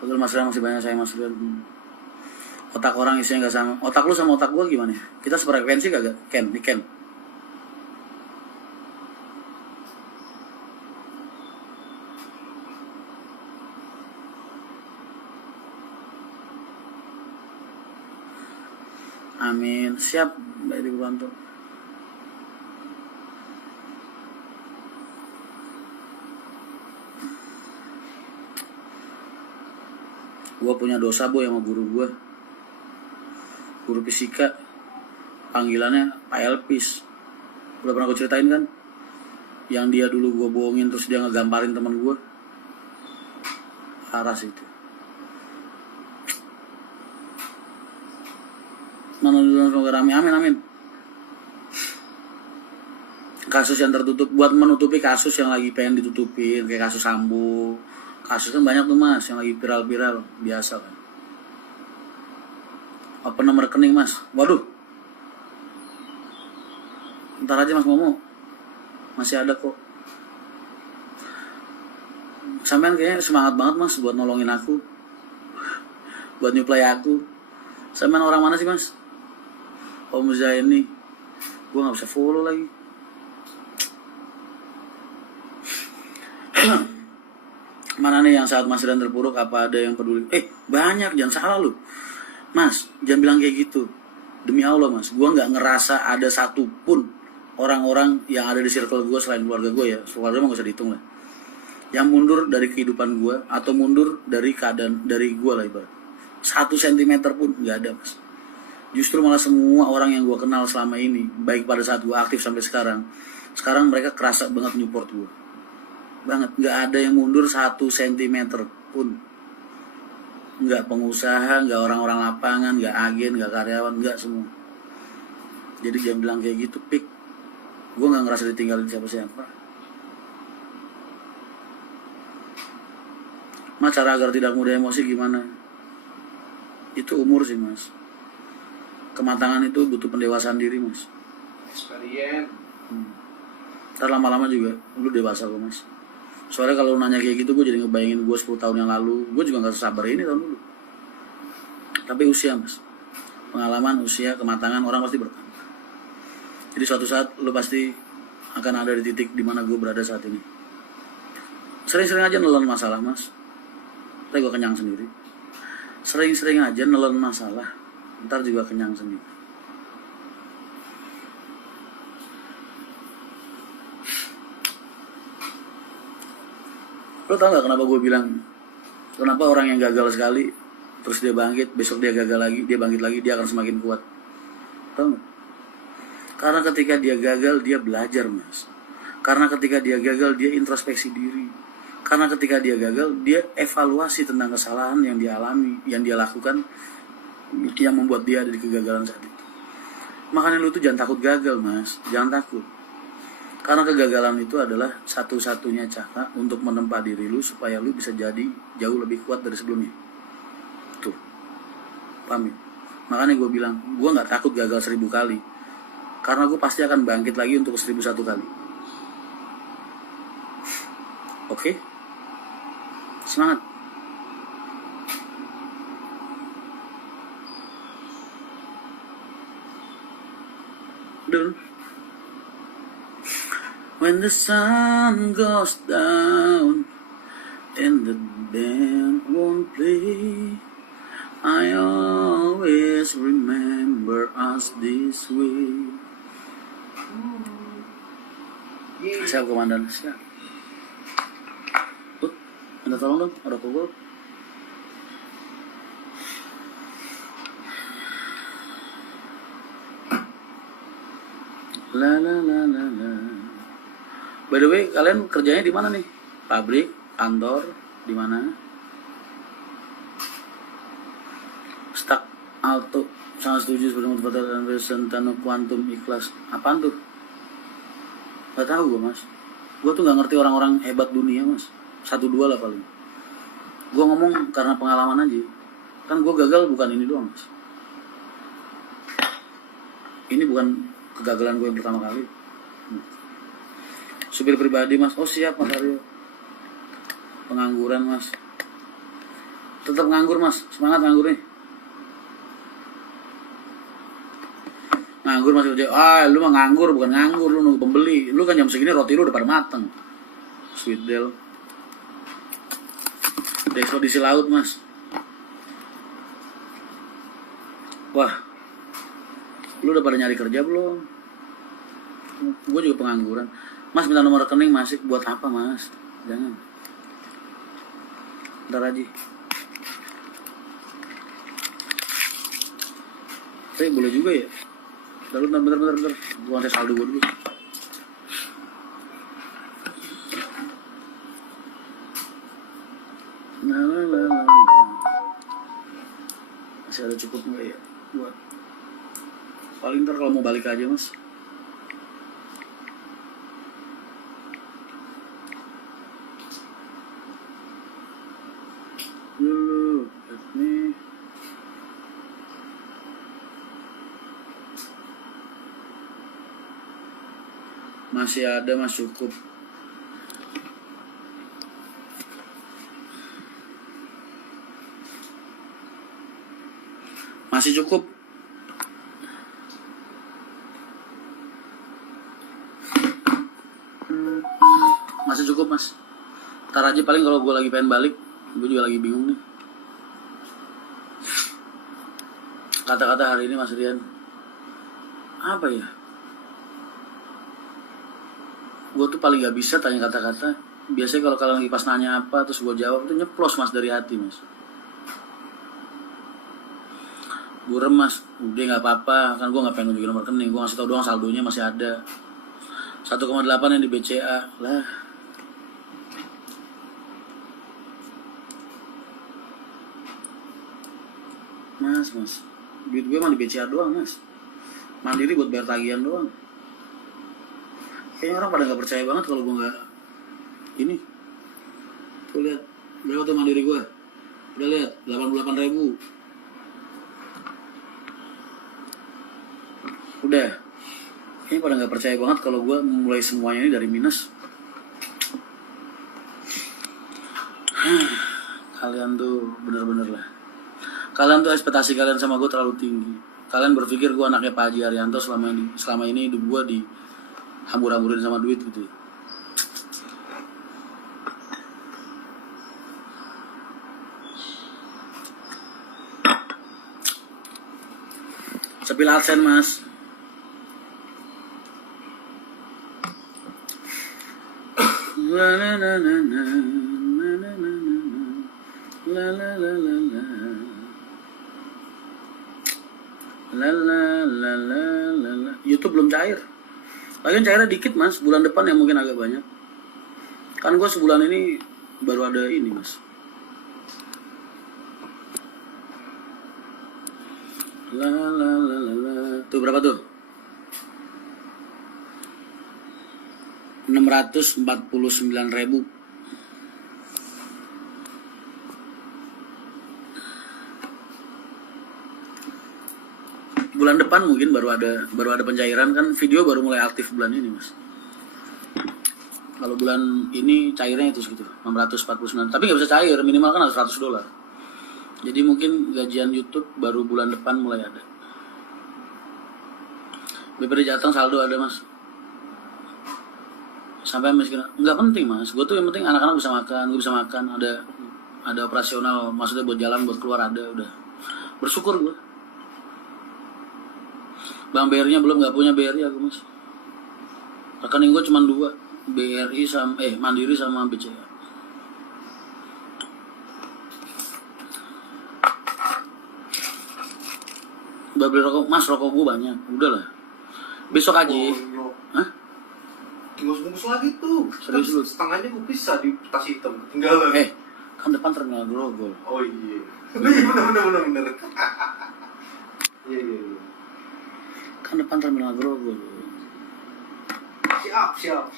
Betul Mas Rian, masih banyak saya Mas Rian. Otak orang isinya nggak sama. Otak lu sama otak gua gimana? Kita sefrekuensi kagak? Ken, nih Ken. Amin. Siap, Mbak Edi bantu. Gua punya dosa boy sama guru gua. Guru fisika. Panggilannya Pak Elpis. Udah pernah gue ceritain kan? Yang dia dulu gua bohongin terus dia ngegamparin teman gua. Parah sih itu. Mana dulu semoga rame, amin amin. Kasus yang tertutup buat menutupi kasus yang lagi pengen ditutupin kayak kasus Sambo. Kasus kan banyak tuh Mas yang lagi viral-viral biasa kan. Open nomor rekening Mas. Waduh. Ntar aja Mas Momo. Masih ada kok. Sampean kayaknya semangat banget Mas buat nolongin aku. Buat nyuplai aku. Sampean orang mana sih Mas? Om Zaini. Gue gak bisa follow lagi. Mana nih yang saat Mas Rian terpuruk apa ada yang peduli? Banyak, jangan salah lu. Mas, jangan bilang kayak gitu. Demi Allah Mas, gue gak ngerasa ada satupun orang-orang yang ada di circle gue selain keluarga gue ya. Keluarga mah gak usah dihitung lah. Yang mundur dari kehidupan gue atau mundur dari keadaan dari gue lah ibarat. 1 sentimeter pun gak ada Mas. Justru malah semua orang yang gue kenal selama ini, baik pada saat gue aktif sampai sekarang mereka kerasa banget nyupport gue. Banget, gak ada yang mundur 1 sentimeter pun. Gak pengusaha, gak orang-orang lapangan, gak agen, gak karyawan, gak semua. Jadi jangan bilang kayak gitu, pik. Gue gak ngerasa ditinggalin siapa-siapa. Mas, cara agar tidak mudah emosi gimana? Itu umur sih Mas. Kematangan itu butuh pendewasaan diri Mas. Experience. Ntar lama-lama juga lu dewasa kok Mas. Soalnya kalau nanya kayak gitu gue jadi ngebayangin gue 10 tahun yang lalu. Gue juga gak sabar ini tahun dulu. Tapi usia Mas, pengalaman, usia, kematangan orang pasti bertambah. Jadi suatu saat lu pasti akan ada di titik dimana gue berada saat ini. Sering-sering aja nelen masalah Mas. Ntar gue kenyang sendiri. Sering-sering aja nelen masalah. Ntar juga kenyang sendiri. Lo tau gak kenapa gue bilang, kenapa orang yang gagal sekali terus dia bangkit, besok dia gagal lagi, dia bangkit lagi, dia akan semakin kuat. Tau gak? Karena ketika dia gagal, dia belajar Mas. Karena ketika dia gagal, dia introspeksi diri. Karena ketika dia gagal, dia evaluasi tentang kesalahan yang dia alami, yang dia lakukan, yang membuat dia ada di kegagalan saat itu. Makanya lu tuh jangan takut gagal Mas, jangan takut. Karena kegagalan itu adalah satu-satunya cara untuk menempa diri lu supaya lu bisa jadi jauh lebih kuat dari sebelumnya. Tuh, paham ya? Makanya gue bilang, gue gak takut gagal 1000 kali. Karena gue pasti akan bangkit lagi untuk 1001 kali. Oke? Semangat. Dulu. When the sun goes down and the band won't play, I always remember us this way. Siap komandan, siap. Minta tolong dong, ada pukul. La la la la la. By the way, kalian kerjanya di mana nih? Pabrik, kantor, di mana? Stuck Alto, sangat setuju seperti motivator dan Sentano Quantum Ikhlas. Apaan tuh? Gak tahu gue Mas. Gue tuh gak ngerti orang-orang hebat dunia Mas. 1-2 lah paling. Gue ngomong karena pengalaman aja. Kan gue gagal bukan ini doang Mas. Ini bukan kegagalan gue yang pertama kali. Supir pribadi Mas. Oh siap Mas Aryo. Pengangguran Mas. Tetap nganggur mas, semangat nganggur nih. Nganggur masih kerja. Lu mah nganggur, bukan nganggur, lu nunggu pembeli. Lu kan jam segini roti lu udah pada mateng. Sweet Del. Di ekspedisi laut mas. Wah, lu udah pada nyari kerja belum? Gue juga pengangguran. Mas minta nomor rekening masih buat apa mas? Jangan. Ntar aja. Tapi boleh juga ya. Bentar. Gue ngasih saldo gue dulu. Masih ada cukup nggak ya? Buat paling ntar kalau mau balik aja mas. Dulu, ini masih ada mas, cukup. Masih cukup. Masih cukup mas. Ntar aja paling kalau gue lagi pengen balik. Gue juga lagi bingung nih. Kata-kata hari ini mas Rian. Apa ya? Gue tuh paling gak bisa tanya kata-kata. Biasanya kalau kalian lagi pas nanya apa terus gue jawab tuh nyeplos mas dari hati mas. Burem mas, udah gak apa-apa. Kan gue gak pengen nunjukin nomor rekening. Gue ngasih tau doang saldonya masih ada 1,8 yang di BCA. Lah, mas duit gue emang di BCA doang mas. Mandiri buat bayar tagihan doang. Kayaknya orang pada gak percaya banget kalau gue gak ini. Tuh lihat, berapa tuh mandiri gue? Udah lihat, 88.000. Udah. Kayaknya pada gak percaya banget kalau gue mulai semuanya ini dari minus. Kalian tuh bener-bener lah. Kalian tuh ekspektasi kalian sama gue terlalu tinggi. Kalian berpikir gue anaknya Pak Haji Arianto selama ini hidup gue di hambur-hamburin sama duit gitu. Sepil adsen mas. YouTube belum cair. Lagian cairnya dikit mas. Bulan depan yang mungkin agak banyak. Kan gue sebulan ini baru ada ini mas. Tuh berapa tuh? 649.000. Bulan depan mungkin baru ada pencairan, kan video baru mulai aktif bulan ini mas. Kalau bulan ini cairnya itu segitu 649, tapi nggak bisa cair, minimal kan harus $100. Jadi mungkin gajian YouTube baru bulan depan mulai ada. BPD Jateng saldo ada mas. Sampai miskin nggak penting mas. Gue tuh yang penting anak-anak bisa makan, gue bisa makan, ada operasional, maksudnya buat jalan, buat keluar ada, udah bersyukur gue. Bang BRI-nya belum, nggak punya BRI aku mas. Rekening gue cuma 2, BRI sama Mandiri sama BCA. Udah beli rokok mas, rokok gue banyak, udahlah. Besok aja. Hah? Tinggal sebungkus lagi tuh. Serius lu? Setengahnya gue pisah di tas hitam. Ketinggalan. Kan depan terminal Grogol. Oh iya. Bener. Iya. Kan depan terminal Grogol. Siap.